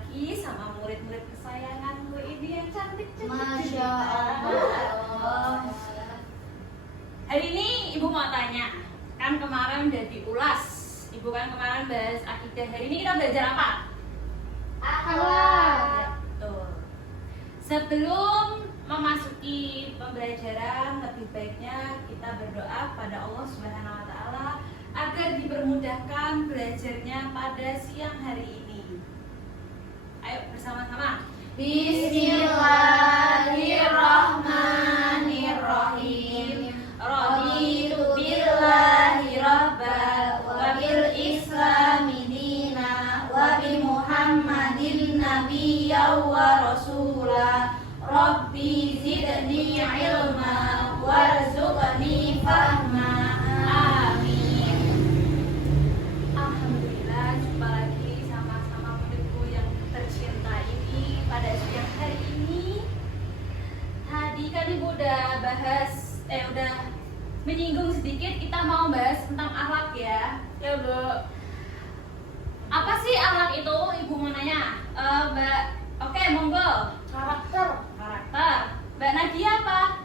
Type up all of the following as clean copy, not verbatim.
lagi sama murid-murid kesayanganku ini yang cantik-cantik. Masya Allah. Hari ini Ibu mau tanya, kan kemarin udah diulas. Ibu kan kemarin bahas akidah. Hari ini kita belajar apa? Akhlak. Betul. Sebelum memasuki pembelajaran, lebih baiknya kita berdoa pada Allah Subhanahu wa taala agar dipermudahkan belajarnya pada siang hari ini. Ayo bersama-sama. Bismillahirrahmanirrahim. Raditu billahi rabba wa bil islami dina wa bi Muhammadin nabiyya wa rasula. Rabbi zidni ilma warzuqni fahma. Amin. Alhamdulillah, jumpa lagi sama-sama muridku yang tercinta ini pada siang hari ini. Tadi kan Ibu udah bahas, udah menyinggung sedikit, kita mau bahas tentang akhlak ya. Ya Bu. Apa sih akhlak itu? Ibu mau nanya. Mbak, oke, monggo. Karakter. Mbak Nadia apa?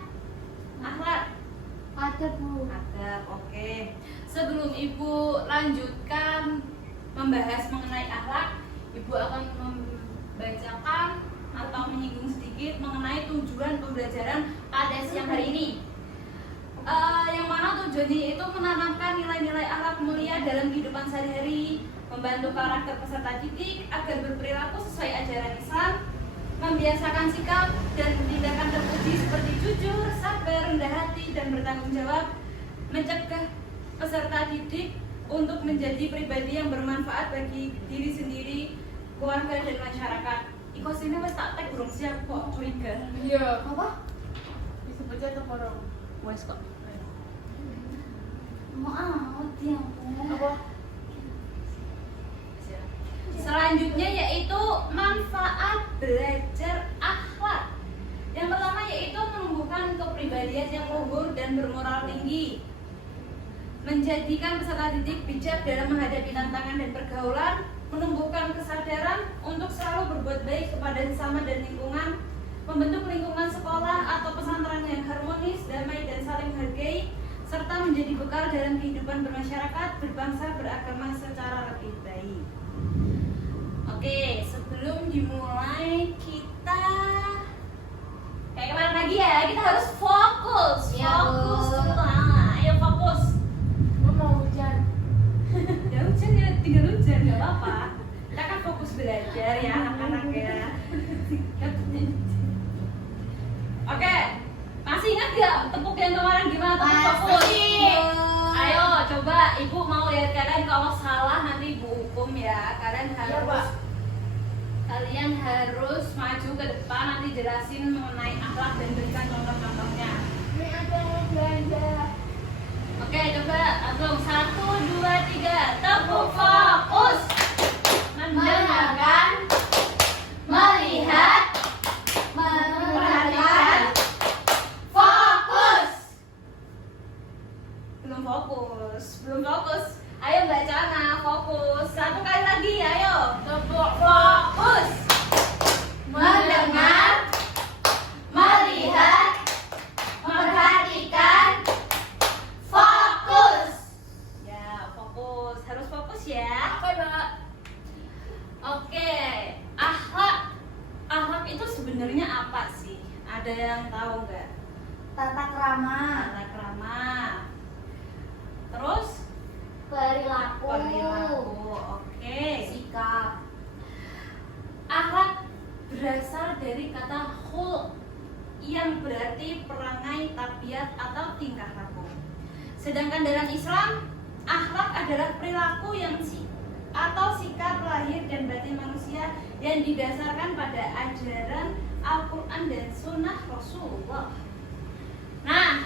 Akhlak. Ada Bu. Adab, oke. Sebelum Ibu lanjutkan membahas mengenai akhlak, Ibu akan membacakan atau menyinggung sedikit mengenai tujuan pembelajaran pada siang hari ini. Yang mana tujuannya itu menanamkan nilai-nilai akhlak mulia dalam kehidupan sehari-hari, membantu karakter peserta didik agar berperilaku sesuai ajaran Islam, membiasakan sikap dan tindakan terpuji seperti jujur, sabar, rendah hati, dan bertanggung jawab, mencegah peserta didik untuk menjadi pribadi yang bermanfaat bagi diri sendiri, keluarga, dan masyarakat. Iko sini wes tak tag belum siap kok curiga. Iya. Apa? Disebutnya terporong. Wes kok. Maaf ya Bu. Apa? Selanjutnya yaitu manfaat belajar akhlak. Yang pertama yaitu menumbuhkan kepribadian yang luhur dan bermoral tinggi, menjadikan peserta didik bijak dalam menghadapi tantangan dan pergaulan, menumbuhkan kesadaran untuk selalu berbuat baik kepada sesama dan lingkungan, membentuk lingkungan sekolah atau pesantren yang harmonis, damai, dan saling menghargai, serta menjadi bekal dalam kehidupan bermasyarakat, berbangsa, beragama secara lebih baik. Oke, sebelum dimulai kita kayak kemarin lagi ya, kita harus fokus. Ya, Fokus. Bu. Ayo fokus. Gue mau hujan. Ya hujan ya, tinggal hujan, gak apa-apa. Kita kan fokus belajar ya anak-anak ya. Oke, masih ingat gak tepuk yang kemarin gimana tepuk fokus? Ayo coba, Ibu mau lihat kalian kalau salah nanti Ibu hukum ya. Kalian harus maju ke depan nanti jelasin mengenai akhlak dan berikan contoh-contohnya. Ini ada yang belanja. Oke, coba langsung 1, 2, 3, tepuk fokus. Mendengarkan, Melihat. Memperhatikan. Fokus. belum fokus. Ayo Mbak Cana, fokus. 1 kali lagi, ayo. Tepuk fokus. Mendengar. Melihat. Memperhatikan. Fokus. Ya, fokus. Harus fokus ya. Apa Mbak? Oke, akhlak itu sebenarnya apa sih? Ada yang tahu nggak? Tata krama. Tata krama. Terus Perilaku. Oke. Sikap. Akhlak berasal dari kata khuluq yang berarti perangai, tabiat atau tingkah laku. Sedangkan dalam Islam, akhlak adalah perilaku yang atau sikap lahir dan batin manusia yang didasarkan pada ajaran Al-Quran dan Sunnah Rasulullah. Nah,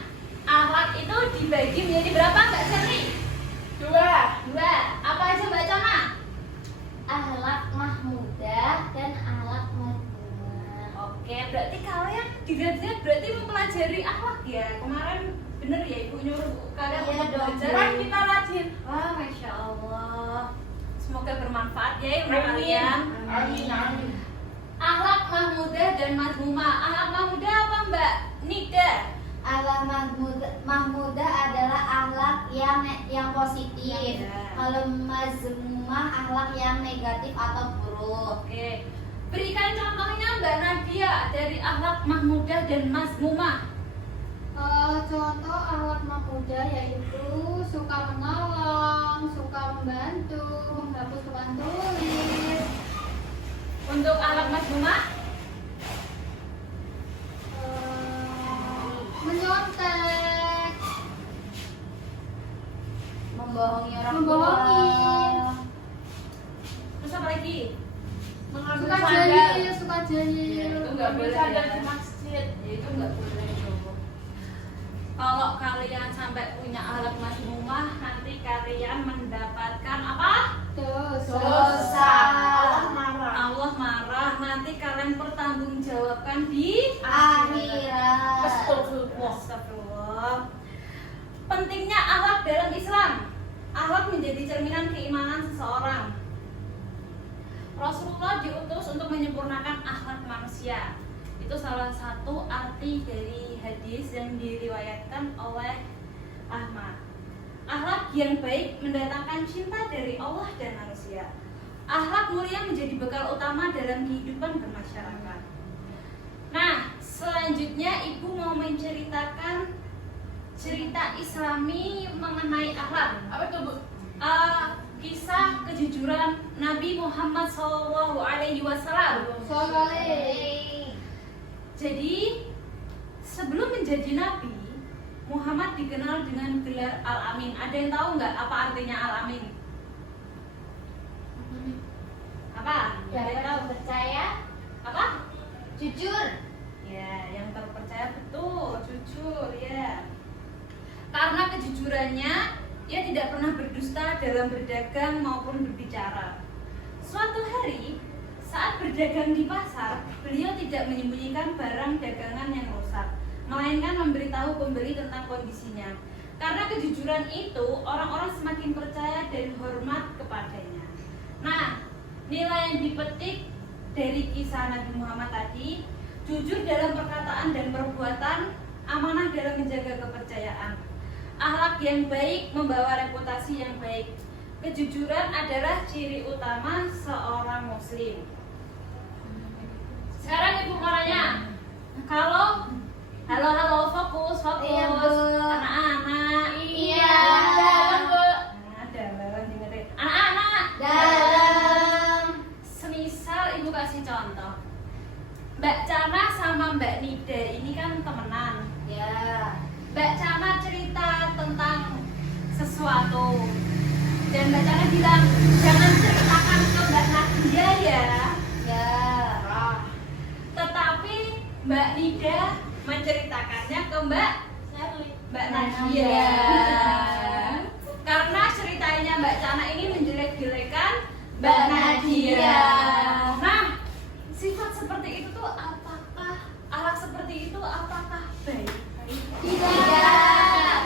akhlak itu dibagi menjadi berapa Mbak Sherly? 2. 2. Apa aja Mbak Cama? Akhlak mahmudah dan akhlak madmumah. Oke, berarti kalian dilihat-lihat berarti mempelajari akhlak ya. Kemarin bener ya Ibu nyuruh kalian Iya untuk dong, belajar. Kan kita rajin. Wah, Masya Allah. Semoga bermanfaat ya untuk kalian. Amin. Amin. Akhlak mahmudah dan mazmumah. Akhlak mahmudah apa Mbak Nida? Akhlak mahmudah adalah akhlak yang positif. Ya. Kalau mazmumah akhlak yang negatif atau buruk. Oke. Berikan contohnya Mbak Nadia dari akhlak mahmudah dan mazmumah. Contoh akhlak mahmudah yaitu suka menolong, suka membantu, menghapus papan tulis, Untuk akhlak mazmumah? menyontek, Membohongi orang Membohongi. tua. Terus apa lagi? Mengambil suka sandal. jahil, suka Ya, jahil. itu nggak Mengambil boleh sandal ya. di masjid. Ya, itu nggak boleh itu. Kalau kalian sampai punya akhlak mazmumah, nanti kalian mendapatkan apa? Dosa. Allah marah. Allah marah. Nanti kalian pertanggungjawabkan di Akhirat. Astagfirullah. Astagfirullah. Pentingnya akhlak dalam Islam. Akhlak menjadi cerminan keimanan seseorang. Rasulullah diutus untuk menyempurnakan akhlak manusia. Itu salah satu arti dari hadis yang diriwayatkan oleh Ahmad. Akhlak yang baik mendatangkan cinta dari Allah dan manusia. Akhlak mulia menjadi bekal utama dalam kehidupan bermasyarakat. Nah, selanjutnya Ibu mau menceritakan cerita Islami mengenai akhlak. Apa tuh, Bu? Kisah kejujuran Nabi Muhammad SAW. Soleh. Jadi sebelum menjadi nabi, Muhammad dikenal dengan gelar Al-Amin. Ada yang tahu nggak apa artinya Al-Amin? Apa? Ada yang tahu? Percaya, Apa? jujur. Ya, yang terpercaya betul, jujur ya. Karena kejujurannya, ia tidak pernah berdusta dalam berdagang maupun berbicara. Suatu hari, saat berdagang di pasar, beliau tidak menyembunyikan barang dagangan yang rusak, melainkan memberitahu pembeli tentang kondisinya. Karena kejujuran itu, orang-orang semakin percaya dan hormat kepadanya. Nah, nilai yang dipetik dari kisah Nabi Muhammad tadi, jujur dalam perkataan dan perbuatan, amanah dalam menjaga kepercayaan. Akhlak yang baik membawa reputasi yang baik. Kejujuran adalah ciri utama seorang muslim. Sekarang Ibu mau nanya, kalau halo fokus. Iya, Bu. Anak-anak. Iya. Dalam, Bu. Nah, dalam dengerin. Anak-anak. Dalam. Semisal Ibu kasih contoh. Mbak Cana sama Mbak Nida ini kan temenan. Ya. Mbak Cana cerita tentang sesuatu dan Mbak Cana bilang jangan ceritakan ke Mbak Nadia ya. Ya. Tetapi Mbak Nida menceritakannya ke Mbak Nadia. Nadia. Karena ceritanya Mbak Cana ini menjelek-jelekan Mbak Nadia. Nah, sifat seperti itu tuh apakah akhlak seperti itu apakah baik? Tidak.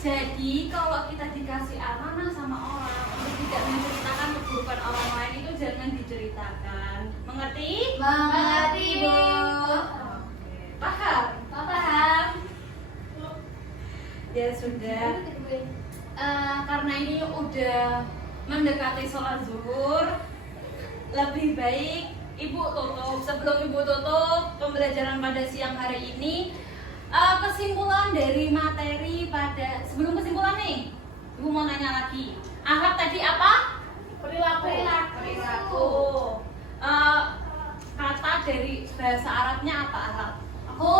Jadi kalau kita dikasih amanah sama orang untuk tidak menceritakan keburukan orang lain itu jangan diceritakan. Mengerti? Mengerti, Bu. Oke. Paham? Paham. Ya sudah. Karena ini udah mendekati sholat zuhur, lebih baik Ibu tutup. Sebelum Ibu tutup pembelajaran pada siang hari ini, kesimpulan dari materi pada sebelum kesimpulan nih, Ibu mau nanya lagi. Akhlak tadi apa? Perilaku. Kata dari bahasa Arabnya apa akhlak? Aku.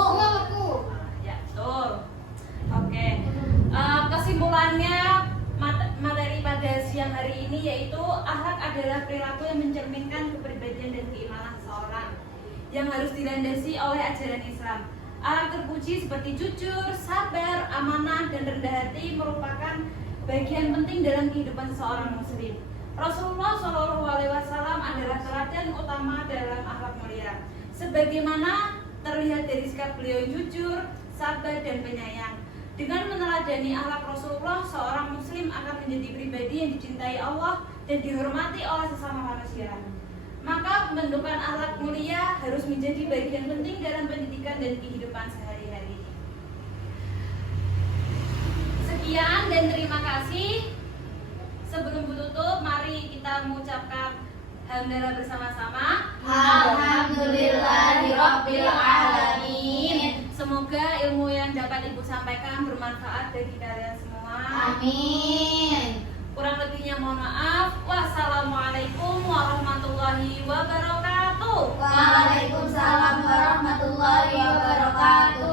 Ya, betul. Oke. Kesimpulannya materi pada siang hari ini yaitu akhlak adalah perilaku yang mencerminkan kepribadian dan keimanan seseorang yang harus dilandasi oleh ajaran Islam. Akhlak terpuji seperti jujur, sabar, amanah, dan rendah hati merupakan bagian penting dalam kehidupan seorang muslim. Rasulullah SAW adalah teladan utama dalam akhlak mulia. Sebagaimana terlihat dari sikap beliau yang jujur, sabar, dan penyayang. Dengan meneladani akhlak Rasulullah, seorang muslim akan menjadi pribadi yang dicintai Allah dan dihormati oleh sesama manusia. Maka pembentukan akhlak mulia harus menjadi bagian penting dalam pendidikan dan kehidupan sehari-hari. Sekian dan terima kasih. Sebelum tutup, mari kita mengucapkan hamdalah bersama-sama. Alhamdulillahirabbil alamin. Semoga ilmu yang dapat Ibu sampaikan bermanfaat bagi kalian semua. Amin. Kurang lebihnya mohon maaf. Wassalamualaikum warahmatullahi wabarakatuh. Waalaikumsalam warahmatullahi wabarakatuh.